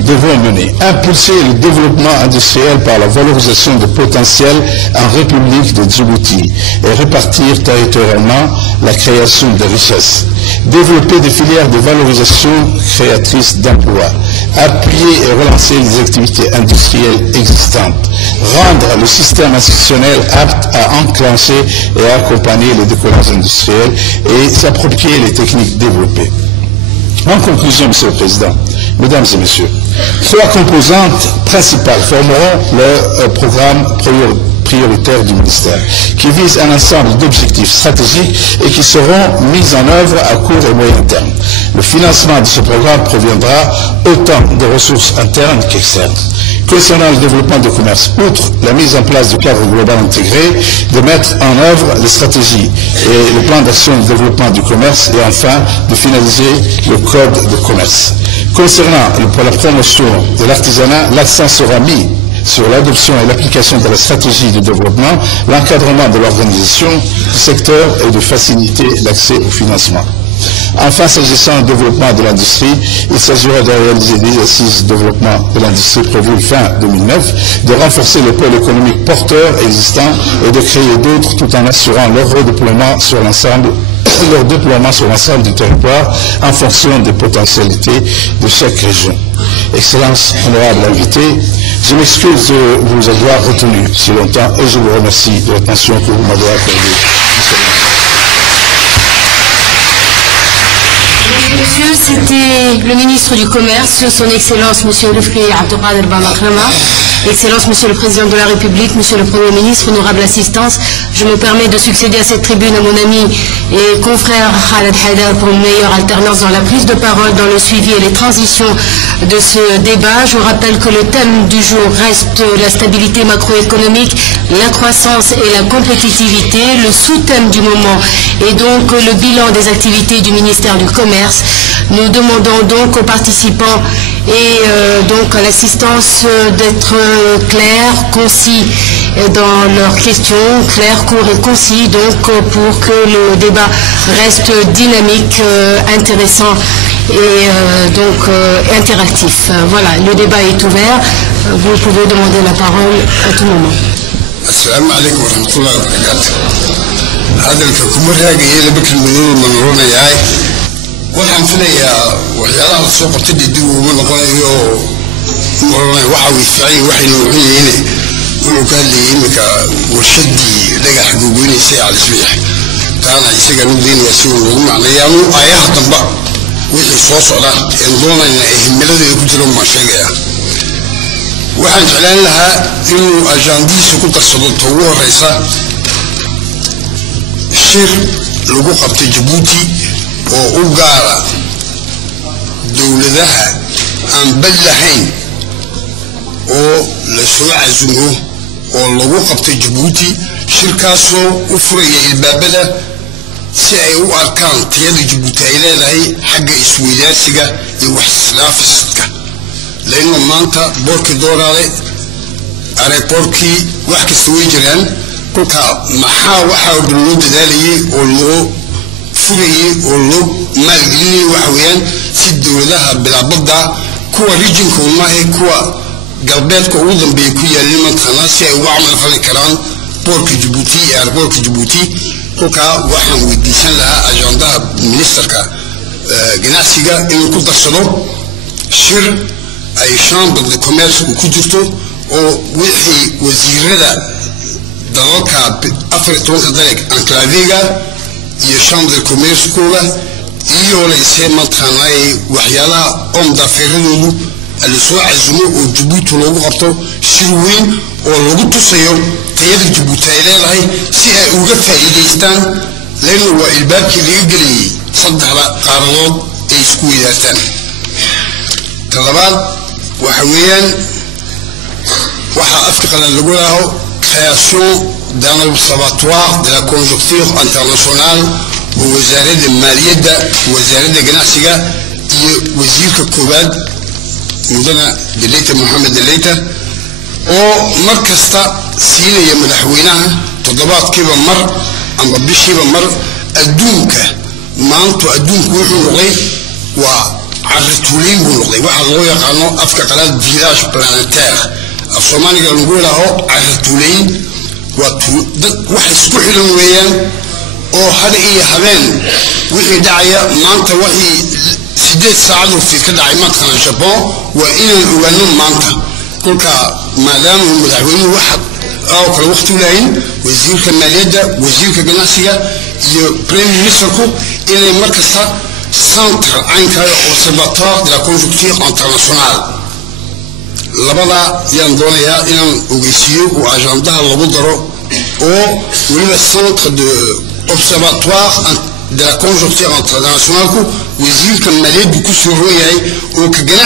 Devons mener, impulser le développement industriel par la valorisation de potentiel en République de Djibouti et répartir territorialement la création de richesses. Développer des filières de valorisation créatrices d'emplois. Appuyer et relancer les activités industrielles existantes. Rendre le système institutionnel apte à enclencher et à accompagner le décollage industriel et s'approprier les techniques développées. En conclusion, Monsieur le Président, Mesdames et Messieurs, trois composantes principales formeront le programme prioritaire du ministère, qui vise un ensemble d'objectifs stratégiques et qui seront mis en œuvre à court et moyen terme. Le financement de ce programme proviendra autant de ressources internes qu'externes. Concernant le développement du commerce, outre la mise en place du cadre global intégré, de mettre en œuvre les stratégies et le plan d'action de développement du commerce et enfin de finaliser le code de commerce. Concernant la promotion de l'artisanat, l'accent sera mis sur l'adoption et l'application de la stratégie de développement, l'encadrement de l'organisation du secteur et de faciliter l'accès au financement. Enfin, s'agissant du développement de l'industrie, il s'agira de réaliser des assises de développement de l'industrie prévues fin 2009, de renforcer le pôle économique porteur existant et de créer d'autres tout en assurant leur déploiement sur l'ensemble du territoire en fonction des potentialités de chaque région. Excellence, honorable invité, je m'excuse de vous avoir retenu si longtemps et je vous remercie de l'attention que vous m'avez accordée. Monsieur, c'était le ministre du Commerce, son Excellence, Monsieur Lefri Abdelkader Ben Makrama, Excellence, Monsieur le Président de la République, Monsieur le Premier ministre, honorable assistance. Je me permets de succéder à cette tribune à mon ami et confrère Khaled Haidar pour une meilleure alternance dans la prise de parole, dans le suivi et les transitions de ce débat. Je rappelle que le thème du jour reste la stabilité macroéconomique, la croissance et la compétitivité. Le sous-thème du moment est donc le bilan des activités du ministère du Commerce. Nous demandons donc aux participants et donc à l'assistance d'être clairs, concis dans leurs questions, clairs, courts et concis, donc pour que le débat reste dynamique, intéressant et donc interactif. Voilà, le débat est ouvert. Vous pouvez demander la parole à tout moment. Assalamu alaikum wa rahmatullahi wa barakatuh. Hadalka kuma raagaya laba kelmadood ma noqonayaa waxaan filayaa waxyaalaha la soo qortay dib uma noqonayo waxa uu ficay waxay noocyeen inuu ka hadlayay imika warshadii dhagax guguunaysay al-Isbiix taana isaga nudiinaya si uu ugu macnayaanu ayaha damba wixii soo socda ee doonayna himilada ku jiro ma sheegaya waxaan jeclaan lahaa inuu ajandiisa ku darsado ugu horeysa shir lagu qabtay Djibouti oo u gaara dawladaha aan bal lahayn oo la soo casumo oo lagu qabtay Djibouti shirkaasoo u furaya ilbaabada si ay u arkaan tayada Djibouti ay leedahay xagga isweydaarsiga iyo wax islaafiska لأنه مانتا بورك دورالي أريبوركي وحكي سوي جران كوكا محا وحا باللود دالي ولو فوقي ولو مالجلي وحويان سيدو لها بالعبضة كوا ريجن كوماهي كوا قلبات كوودن بيكويا لمن خلاصي وعمل فالكران بورك جيبوتي أريبورك جيبوتي كوكا وحا وديسان لها أجاندا منستركا جناسيغا إنو كنت تصدو شر أي شامبر دي كوميرس وكجرتو ووحي وزيردا دلوكا أفريتونك دالك أنكلافيغا يا شامبر دي كوميرس كولا إيو ليسي مالتخاناي وحيالا دافيرينو اللي سوا عزمو وجبوتو لوغو غبتو شروين ولوغو تسيو تيادك جبوتا إلالهي سيها اوغا فايديستان لأنه هو البابكي ليقلي صدح قارنود ايسكو إدارتان طلبات وحويا وحا أفتقنا لقوله création d'un observatoire de la conjoncture internationale ووزارة المالية ووزارة الجناحية وزير كوباد مدنا دليتا محمد دليتا ومركزتا سينا يمدحوينها تضباط كيبا مر أم ربيش كيبا مر أدونك ما أنتو أدونك وحو لغي عرتولين بنقضي واحد لو يقانو أفكا قلال فيلاج بلانتير الصومالي قالوا نقول له عرتولين واحد سكوح لنويان أو هذا إيه هبين وحي داعية مانتا وحي سيدات ساعدوا في كده عيمات خلال الجابون وإن الأولانون مانتا كلها مادام المدعوين واحد أو كل وقت ولين وزير كمالية وزير كجناسية يبريم مينيستركو إلى مركز Centre Observatoire de la conjoncture internationale. Là-bas, il y a un agenda le Centre Observatoire de la conjoncture internationale, où il y a beaucoup sur le